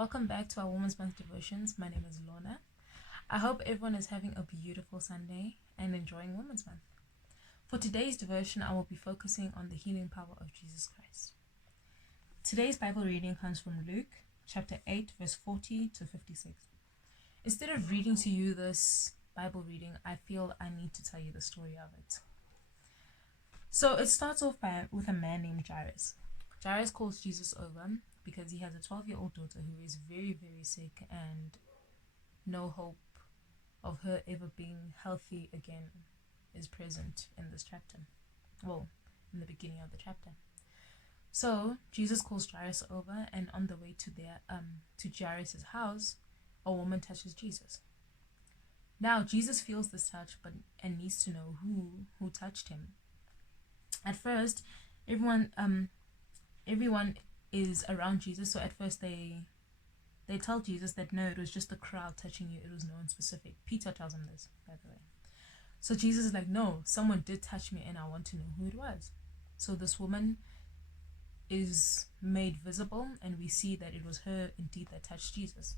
Welcome back to our Women's Month devotions. My name is Lona. I hope everyone is having a beautiful Sunday and enjoying Women's Month. For today's devotion, I will be focusing on the healing power of Jesus Christ. Today's Bible reading comes from Luke chapter 8, verse 40 to 56. Instead of reading to you this Bible reading, I feel I need to tell you the story of it. So it starts off with a man named Jairus. Jairus calls Jesus over because he has a 12-year-old daughter who is very, very sick and no hope of her ever being healthy again is present in this chapter. Well, in the beginning of the chapter. So Jesus calls Jairus over, and on the way to Jairus' house, a woman touches Jesus. Now Jesus feels this touch and needs to know who touched him. At first, everyone is around Jesus, so at first they tell Jesus that no, it was just the crowd touching you, it was no one specific. Peter tells him this, by the way. So Jesus is like, no, someone did touch me and I want to know who it was. So this woman is made visible and we see that it was her indeed that touched Jesus.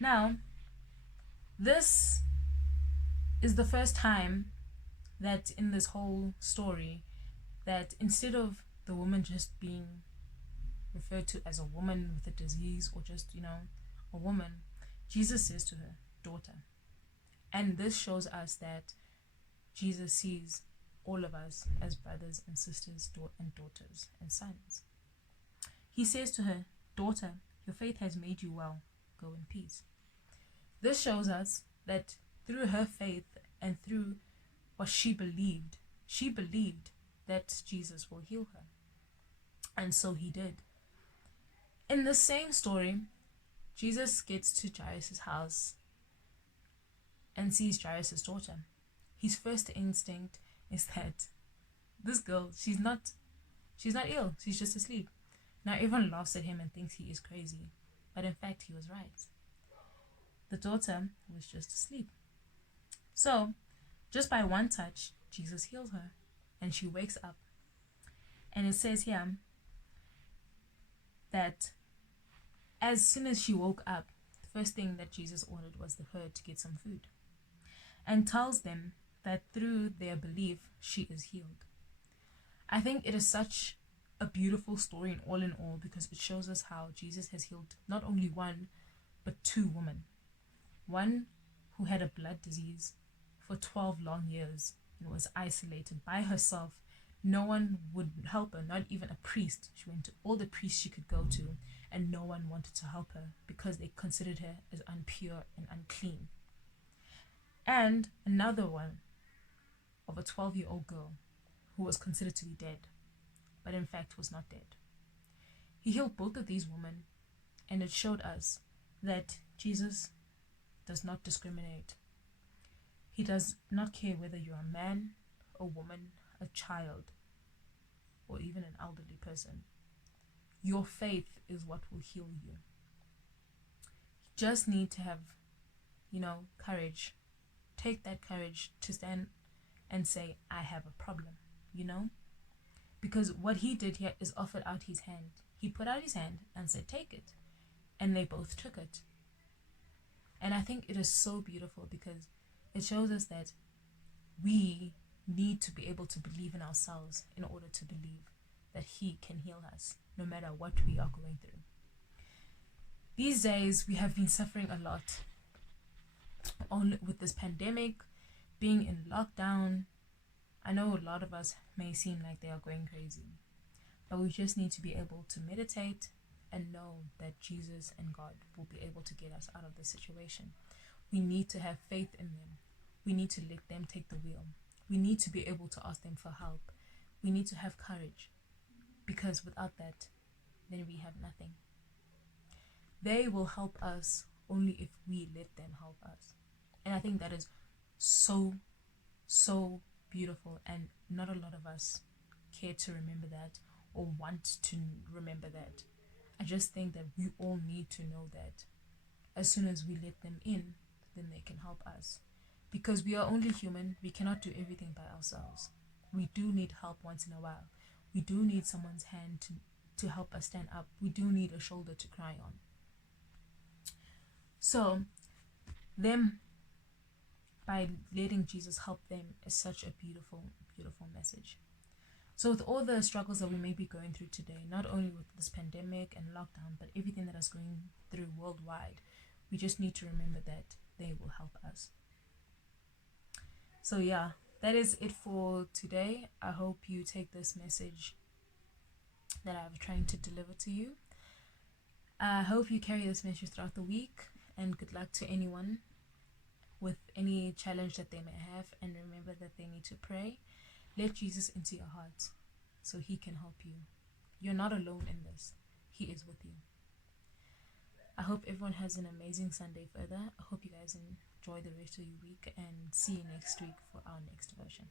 Now, this is the first time that in this whole story that instead of the woman just being referred to as a woman with a disease or just, a woman, Jesus says to her, daughter. And this shows us that Jesus sees all of us as brothers and sisters and daughters and sons. He says to her, daughter, your faith has made you well. Go in peace. This shows us that through her faith and through what she believed that Jesus will heal her. And so he did. In the same story, Jesus gets to Jairus' house and sees Jairus' daughter. His first instinct is that this girl, she's not ill, she's just asleep. Now everyone laughs at him and thinks he is crazy, but in fact he was right. The daughter was just asleep. So, just by one touch, Jesus heals her and she wakes up. And it says here that as soon as she woke up, the first thing that Jesus ordered was her to get some food and tells them that through their belief, she is healed. I think it is such a beautiful story in all because it shows us how Jesus has healed not only one, but two women. One who had a blood disease for 12 long years and was isolated by herself. No one would help her, not even a priest. She went to all the priests she could go to, and no one wanted to help her because they considered her as impure and unclean. And another one of a 12-year-old girl who was considered to be dead, but in fact was not dead. He healed both of these women, and it showed us that Jesus does not discriminate. He does not care whether you're a man, a woman, a child, or even an elderly person. Your faith is what will heal you. You just need to have, courage. Take that courage to stand and say, I have a problem, Because what he did here is offered out his hand. He put out his hand and said, take it. And they both took it. And I think it is so beautiful because it shows us that we need to be able to believe in ourselves in order to believe that he can heal us, no matter what we are going through. These days, we have been suffering a lot with this pandemic, being in lockdown. I know a lot of us may seem like they are going crazy, but we just need to be able to meditate and know that Jesus and God will be able to get us out of this situation. We need to have faith in them. We need to let them take the wheel. We need to be able to ask them for help. We need to have courage, because without that, then we have nothing. They will help us only if we let them help us. And I think that is so, so beautiful, and not a lot of us care to remember that or want to remember that. I just think that we all need to know that as soon as we let them in, then they can help us. Because we are only human, we cannot do everything by ourselves. We do need help once in a while. We do need someone's hand to help us stand up. We do need a shoulder to cry on. So them, by letting Jesus help them, is such a beautiful, beautiful message. So with all the struggles that we may be going through today, not only with this pandemic and lockdown, but everything that is going through worldwide, we just need to remember that they will help us. So yeah, that is it for today. I hope you take this message that I'm trying to deliver to you. I hope you carry this message throughout the week, and good luck to anyone with any challenge that they may have. And remember that they need to pray. Let Jesus into your heart so he can help you. You're not alone in this. He is with you. I hope everyone has an amazing Sunday further. I hope you guys enjoy the rest of your week, and see you next week for our next version.